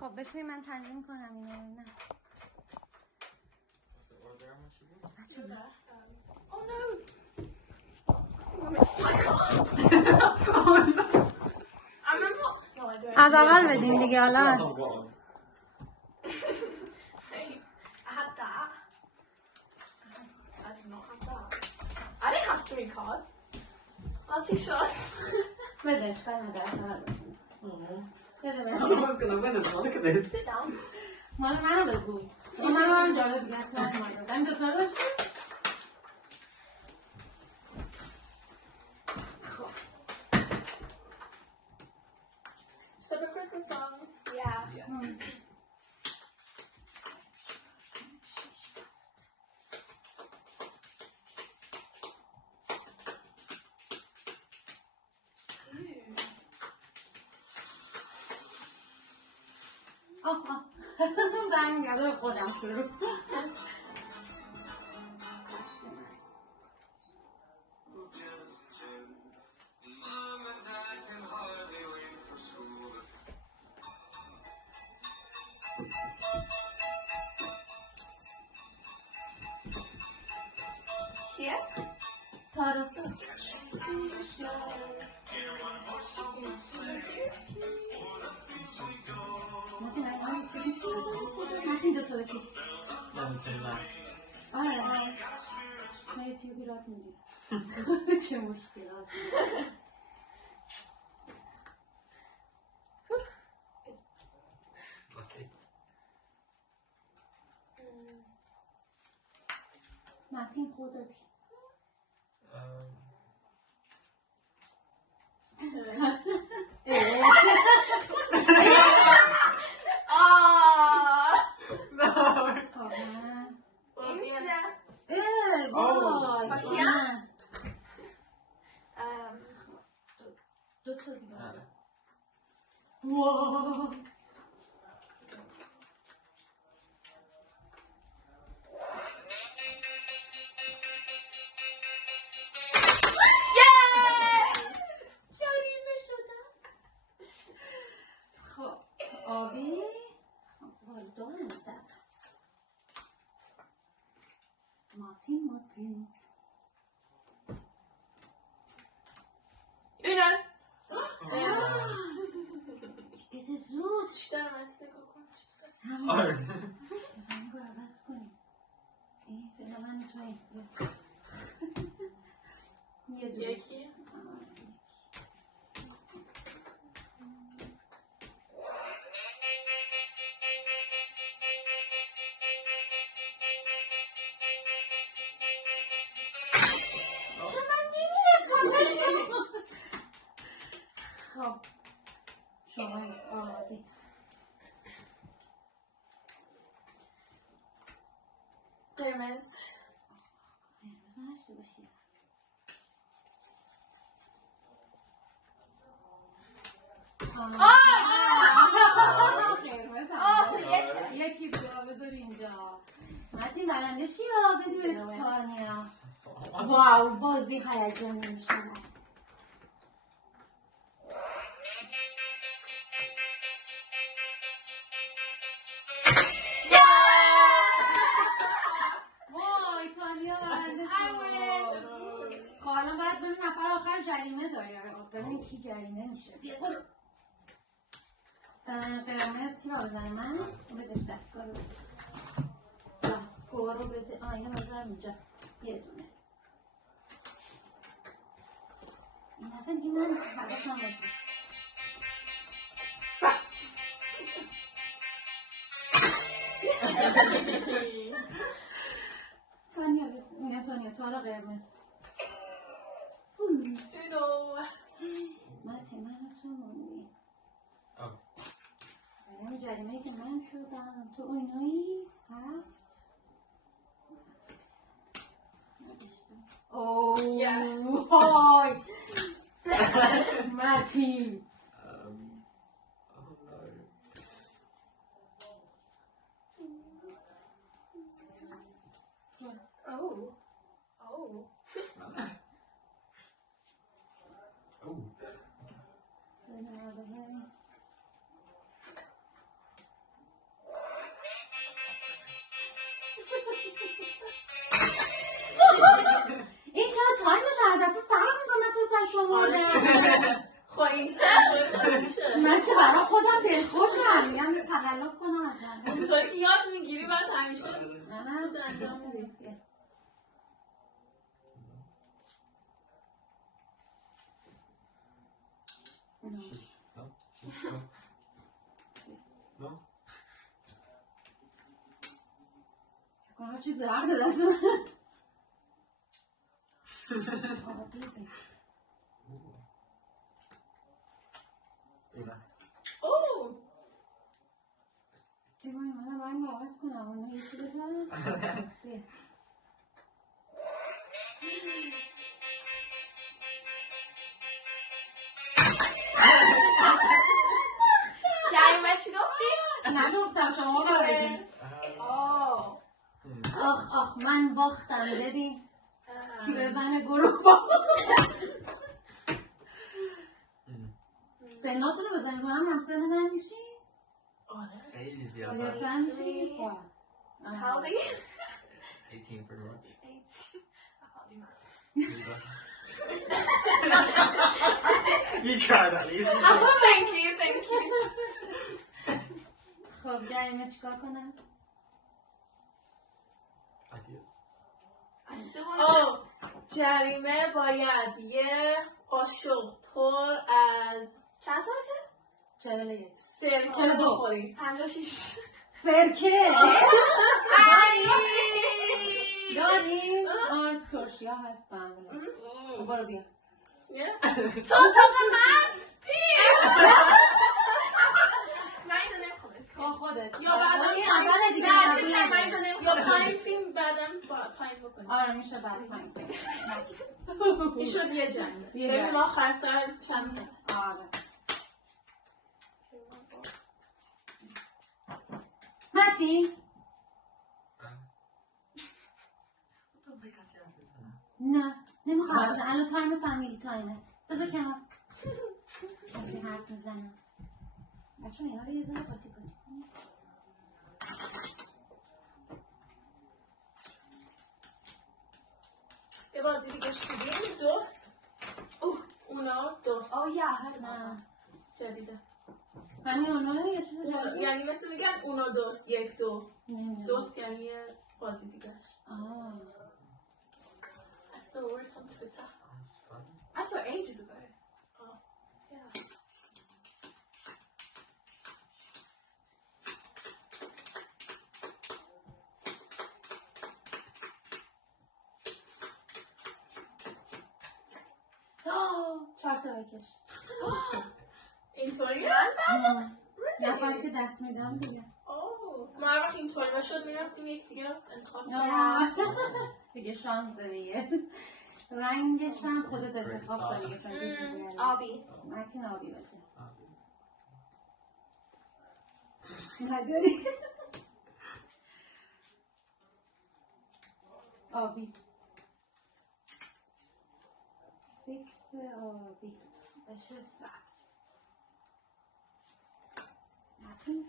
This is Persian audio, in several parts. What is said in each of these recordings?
خب بسید من تنظیم کنم اینو ببینم. از اول بدین دیگه حالا. I didn't have 3 cards. I'll take shots. بده اشکال نداره از اول بزن. بده I was gonna win as well. Look at this. Sit down. مال منو بگو. این من جالب دیگه تو از ما دادم. دوتا رو داشتیم؟ خب. Should I put Christmas songs? Yeah. Yes. برمیگرده خودم شروع. Here? تارو متین دوتا بکش. آره من یوتیوبی رات میگیرم. چه مشکلات. متین خودتی. آبی والدان در ماتین Uno. دیگه زود اشتراک نگاه کن. همون عوض کنیم. این فعلا من توی یه دو یکی. خب شما آماده. قرمز. نشته باشید. یکی بذار اینجا. متین برنده شیا بدون ثانیه. واو بازی هیجانی میشه. وای تانیا برنده شد. حالا باید ببین نفر آخر جریمه داره. ببینیم کی جریمه میشه. برو. قرمز کی با بزنه من؟ بدش دستگاه رو بده. دستگاه رو بده. اینو بذارم اینجا. یه دونه. این دفعه دیگه من حواسم باشه. تانیا بزن. اینه تانیا تارا قرمز. Uno. متین من تو موندی. این جریمه که من شدم تو اونایی هفت. اوه های متین دلخوشم میگم یه تقلب کنم از من. اونطوری که یاد میگیری بعد همیشه نه زود انجام میدی. کنم چیز زهر به دست من. اوه که من اومدم رنگ عوض کنم اونو یکی بزنم. جریمه چی گفتی؟ نگفتم شما ببینید. آخ من باختم ببین پیرزن گروه با سناتون رو بزنید رو هم سن من میشی؟ آره خیلی زیاد. زیادتر میشی؟ How old are you? 18 pretty much. 18. You tried at least. Thank you. خب جریمه چیکار کنم؟ Ideas. جریمه باید یه قاشق پر از چند ساعته؟ 41 سرکه 42 بخوری 56 سرکه داریم؟ آره ترشیا هست معمولا. برو بیا تو من اینجا نمیخوام خودت یا بعدم اول دیگه من اینجا نمیخوام یا پایین فیلم بعدم پایین بکنیم. آره میشه بعد پایین این شد یه جنگ ببین آخر سر چند تا هست. آره متی؟ نه نمیخوام بزن الان تایم فامیلی تایمه بذار کنار کسی حرف میزنم بچه اینا رو یه ذره قاطی کنی یه بازی دیگه شدیم دوست اونا دوست نه جدیده همین اونو یه چیز جدید یعنی مثل میگن اونا دوست یک دو دوست یعنی یه بازی دیگهش I saw it on Twitter. Sounds fun. I saw it ages ago. Oh, yeah. چهار تا بکش اینطوریه؟ نفر که دست میدم دیگه ما هر وقت اینطوری باشد میرفتیم یک دیگه رو انتخاب کنیم دیگه شانزه دیگه رنگش هم خودت انتخاب کنی آبی متین آبی بده نداری؟ آبی 6 آبی بشه سبز متین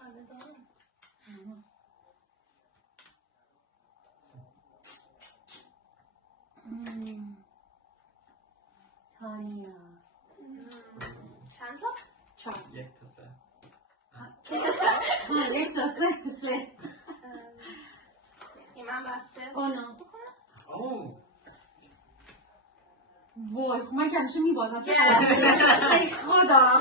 همه دارم تانیا چند تا؟ 4 1 تا 3. یک تا سه این من بسته اونو Oh. وای من که همیشه میبازم ای خدا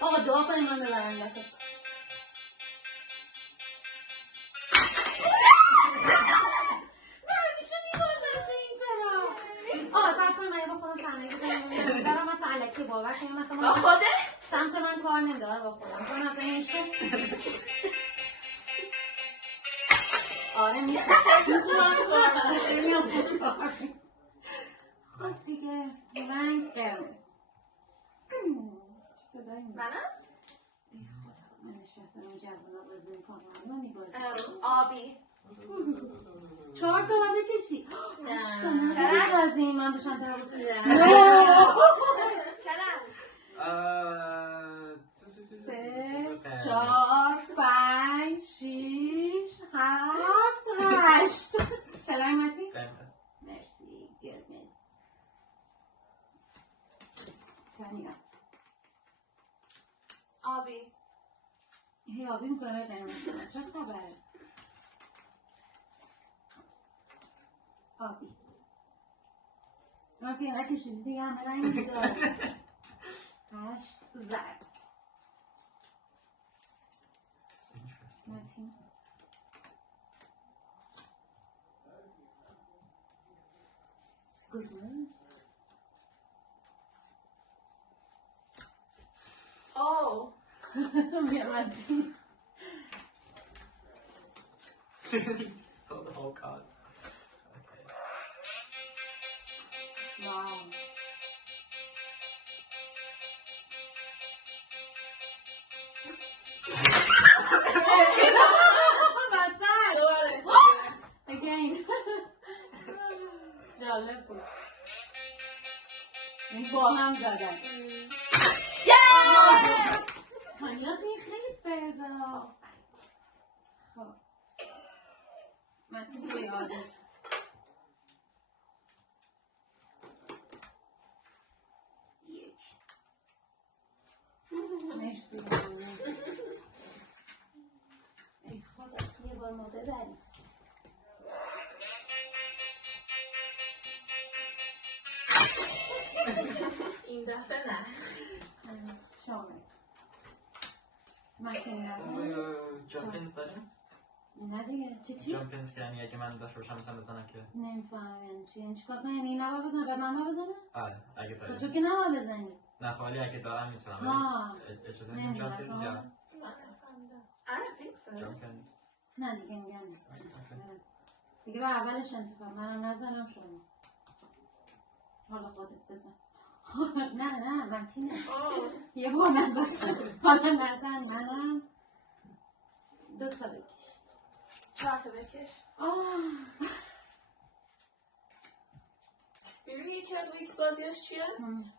آقا دعا کنیم من ببرم لطفا همیشه میبازم تو این چرا آقا سر کنیم من یه با خودم تنهایی کنم برم مثلا علکی باور کنیم مثلا با خوده؟ سمت من کار نمیداره با خودم چون اصلا این میشه آره میشه خب دیگه رنگ قرمز صدایی منم؟ من نشستم این جوانا بازی میکنم اونو میبازم آبی 4 تا من بکشی نه چرا لازمی من بشم در بود چرا؟ 3 4 5 6 7 8 چرا متی؟ قرمز. مرسی بعد میرم. آبی. هی آبی میکنه های قرمز کنه. چه خبره؟ آبی. من که اینقدر کشیدی دیگه همه رنگ داره. 8 زرد. متین. Goodness. Oh. Mati. So the whole cards. Okay. Wow. Again. جالب بود. این با هم زدن. تانیا خیلی برزه. خب. متین که یادش. مرسی. ای خدا یه بار ماده داریم. این دفعه نه. شامل. متین نزن. جامپینز داریم؟ نه دیگه. چی؟ جامپینز که یعنی اگه من داشت روشم میتونم بزنم که نمیفهمم یعنی چی کار کنی؟ یعنی این نباید بزنم؟ بعد من باید بزنم؟ آره اگه داریم تو که نباید بزنی. نه خب ولی اگه دارم میتونم اجازه میدیم جامپینز یا I don't think so. جامپینز نه دیگه میگم دیگه به اولش انتخاب منم نزنم شما حالا خودت بزن نه متینه یه بار نزن حالا نزن منم 2 تا بکش 4 تا بکش میدونی یکی از اون بازیاش چیه؟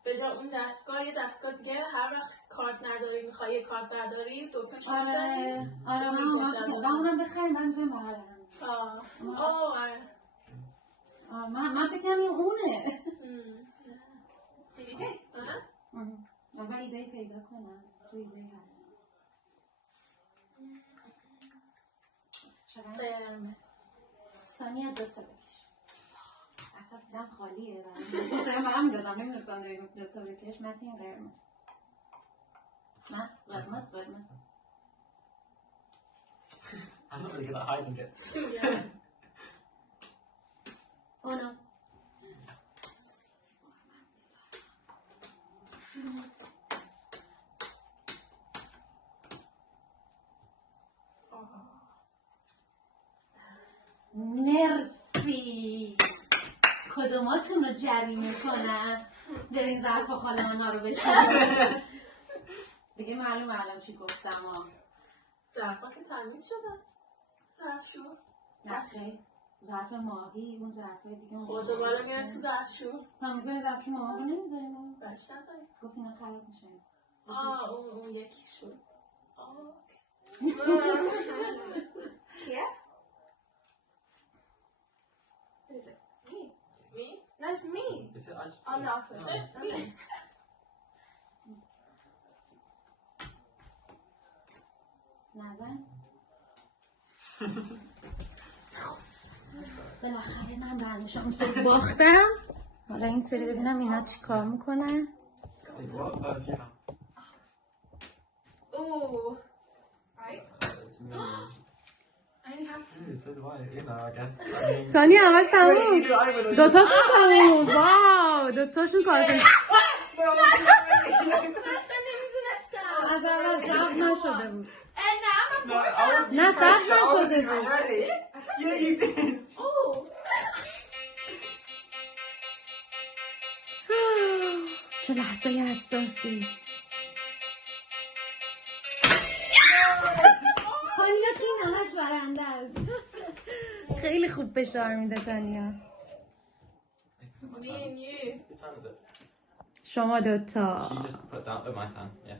به جای اون دستگاه یه دستگاه دیگه هر وقت کارت نداری میخوای یه کارت برداری دکمه‌ش رو می‌زنی آره من اونم بخریم من می‌ذارم بغل هم آره من فکر کنم این اونه دیگه اول ایبی پیدا کنم تو ایبی هست قرمز تانیا 2 تا بکش اصلا دیدم خالیه برام برام میدادم نمیدونستم داریم 2 تا بکش متین قرمز نه قرمز I'm not really good at hiding it. اونو مرسی کدوماتون رو جریمه کنم برین ظرف خاله ها رو بکنم دیگه معلوم الان چی گفتم ظرفا که تمیز شدن ظرفشور نه خیلی ظرف ماهی اون ظرفه دیگه خود دوباره میرن تو ظرفشور ما میذاریم ظرف ماهی رو نمیذاریم برش نذاریم گفت اینا خراب میشه اون یکی شد کیه؟ Is it me? Me? No, it's me. Is it actually? Oh no, it's me. نزن بالاخره من برنامه شامسه باختم حالا این سری ببینم اینا چی کار میکنن Ooh. Right? تانی همش تموم 2 تاشون تموم واو 2 تاشون کار کنن از اول سخت نشده بود نه سخت نشده بود Yeah, you did. چه لحظه حساسی تانیا که این همش برنده است خیلی خوب فشار میده تانیا Me and you. Whose hand is it? شما 2 تا She just put down my hand. Yeah.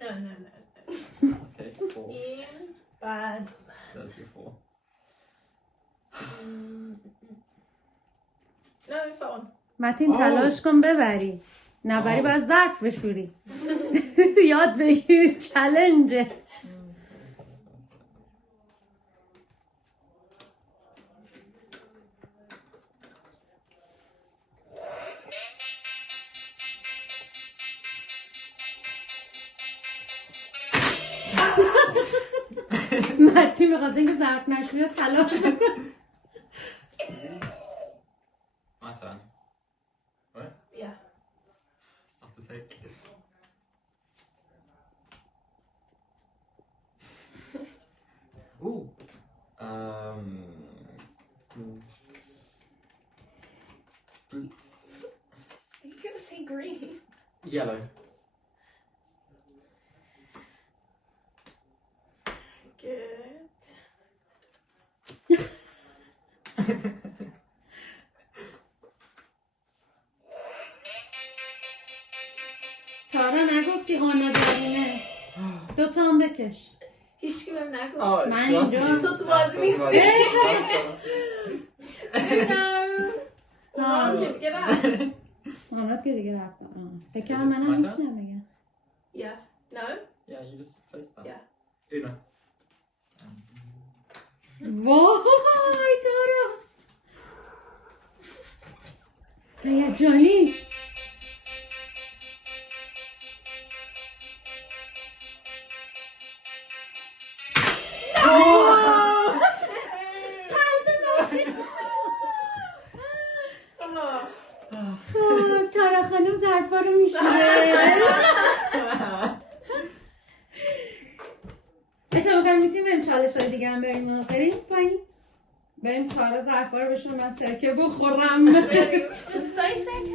No. Okay. 4. Bad. That's your 4. نویس اون. متین تلاش کن ببری، نبری باید ظرف بشوری. یاد بگیر چالنجه. متین میخواد اینکه ظرف نشوری تلاش کن. مثلا Yeah. It's not to take. Ooh. Are you gonna say green? Yellow. Good. تارا نگفتی آنا دارینه. دوتا هم بکش. هیچکی بهم نگفت. من اینجا تو تو بازی نیستی. آه. که دیگه رفت. آنات که دیگه رفت. فکرم منم میتونم بگم. Yeah. No? Yeah, you just place that. Yeah. Uno. وای تارا هیجانی. خب تارا خانم ظرفا رو میشوره. بچه بکنم میتونیم بریم چالش های دیگه هم بریم. بریم پایین بریم تارا ظرفا رو بشون من سرکه بخورم. دوست داری سرکه؟